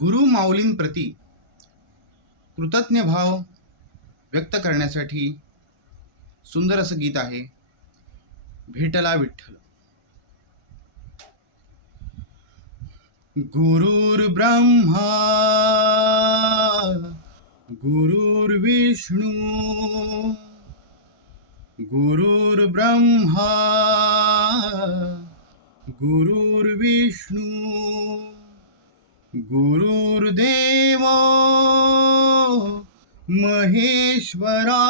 गुरु माऊलींप्रती कृतज्ञ भाव व्यक्त करण्यासाठी सुंदर असं गीत आहे भेटला विठ्ठल. गुरुर्ब्रह्मा गुरुर्विष्णू गुरुर्ब्रह्मा गुरुर्विष्णू गुरुर्देव महेश्वरा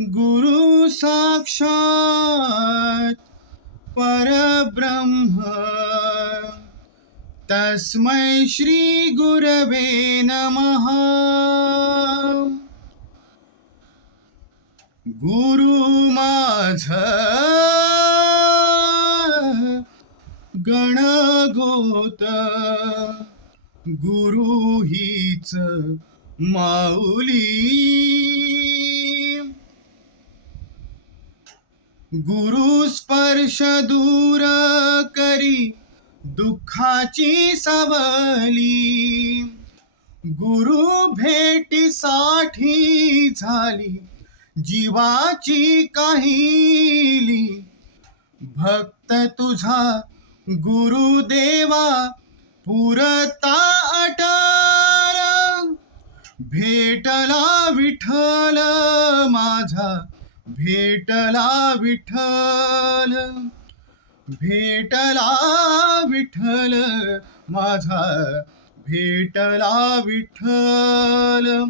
गुरु साक्षात परब्रह्म तस्मै श्री गुरवे नमः। गुरु माझ गणगोत. गुरु हीच माऊली. गुरु स्पर्श दूर करी दुःखाची सवली. गुरु भेटीसाठी झाली जीवाची काहिली. भक्त तुझा गुरुदेवा पुरता अटार. भेटला विठ्ठल माझा भेटला विठ्ठल. भेटला विठ्ठल माझा भेटला विठ्ठल.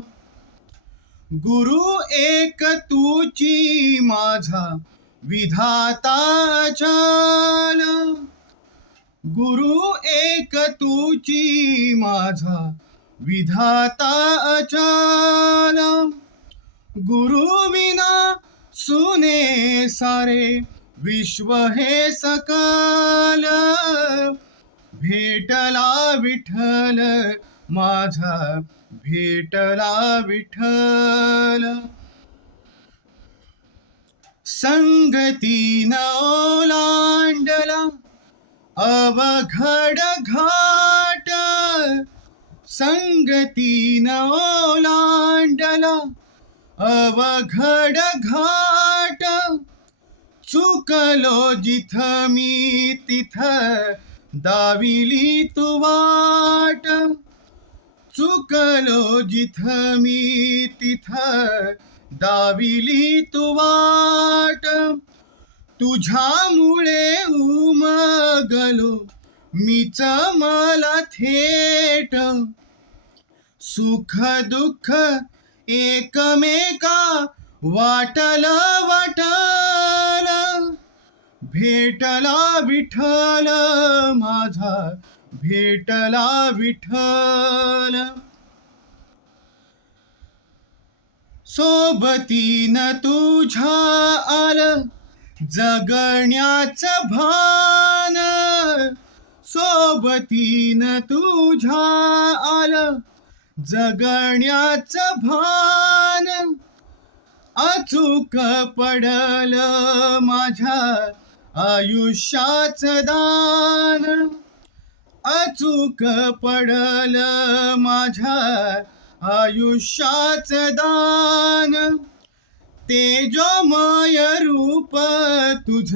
गुरु एक तुची माझा विधाता चाल. गुरु एक तुची माझा विधाता अचाल गुरु विना सुने सारे विश्व हे सकाल. भेटला विठल माझा भेटला विठ्ठल. संगतीन ओलांडला. अवघड घाट संगतीन ओलांडला अवघड घाट चुकलो जिथ मी तिथ दाविली तू वाट. चुकलो जिथ मी तिथ दाविली तू वाट. तुझ्यामुळे मीच मला थेट सुख दुःख एकमेका वाटल वाटल. भेटला विठल माझा भेटला विठल सोबतीन तुझ्या आल जगण्याचं भान. सोबतीन तुझ्या आलं जगण्याचं भान. अचूक पडल माझ्या आयुष्याचं दान. अचूक पडल माझ्या आयुष्याचं दान. तेजोमय रूप तुझ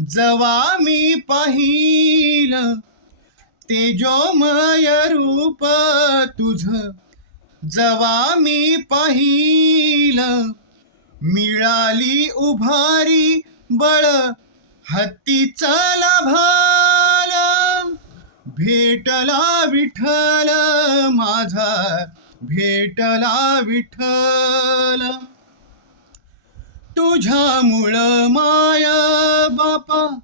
जवा मी पाहिल तेजोमय रूप तुझ. जवा मी पाहिल मिळाली उभारी बळ हत्तीचा लाभाल. भेटला विठ्ठल माझा भेटला विठ्ठल. तुझ्यामुळं माया बापा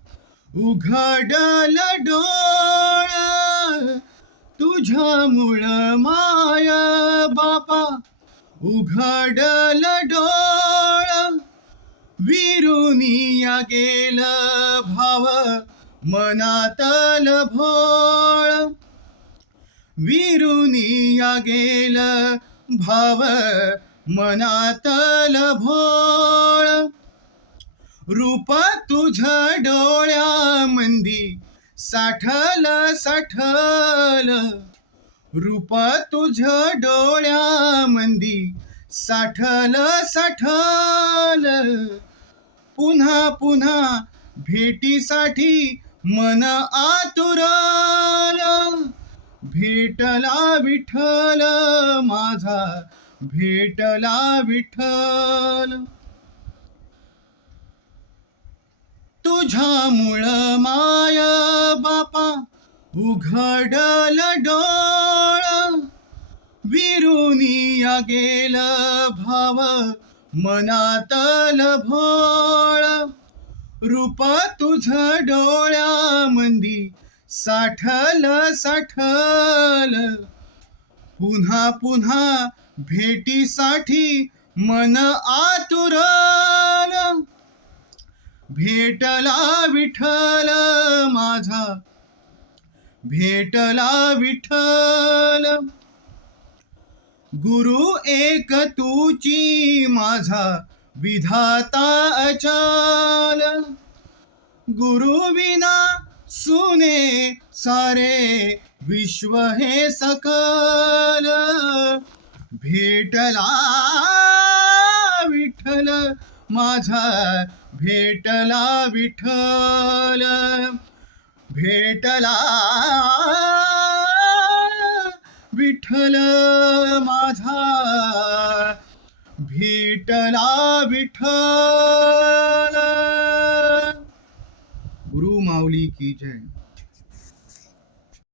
उघडल डोळ. तुझ्यामुळं माय बापा उघडल डोळ. विरुनिया गेल भाव मनातल भोळ. विरुनिया गेल भाव मनातल भोळ. रूप तुझ डोळ्यामंदी साठल साठल. रूप तुझ डोळ्यामंदी साठल साठल. पुन्हा पुन्हा भेटीसाठी मन आतुरल. भेटला विठ्ठल माझा भेटला विठ्ठल. तुझ्यामुळं माय बापा उघडल डोळ. विरुनिया गेल भाव मनातल भोळ. रूप तुझ डोळ्यामंदी साठल साठल. पुन्हा पुन्हा भेटीसाठी मन आतुरल. भेटला विठ्ठल माझा. भेटला विठ्ठल. गुरु एक तुची माझा. विधाता अचाल. गुरु विना सुने सारे विश्व हे सकल. भेटला विठ्ठल माझा. भेटला विठल भेटला विठल माझा. भेटला विठल गुरु माऊली की जय.